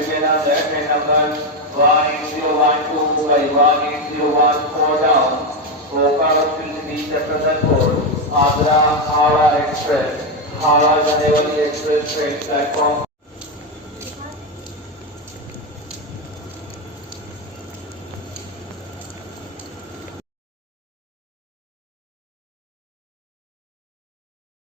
begin on the train number 18012 by 18014 down. Kharagpur to reach Kharagpur, Hawrah Express, Hawrah Ganewali Express train platform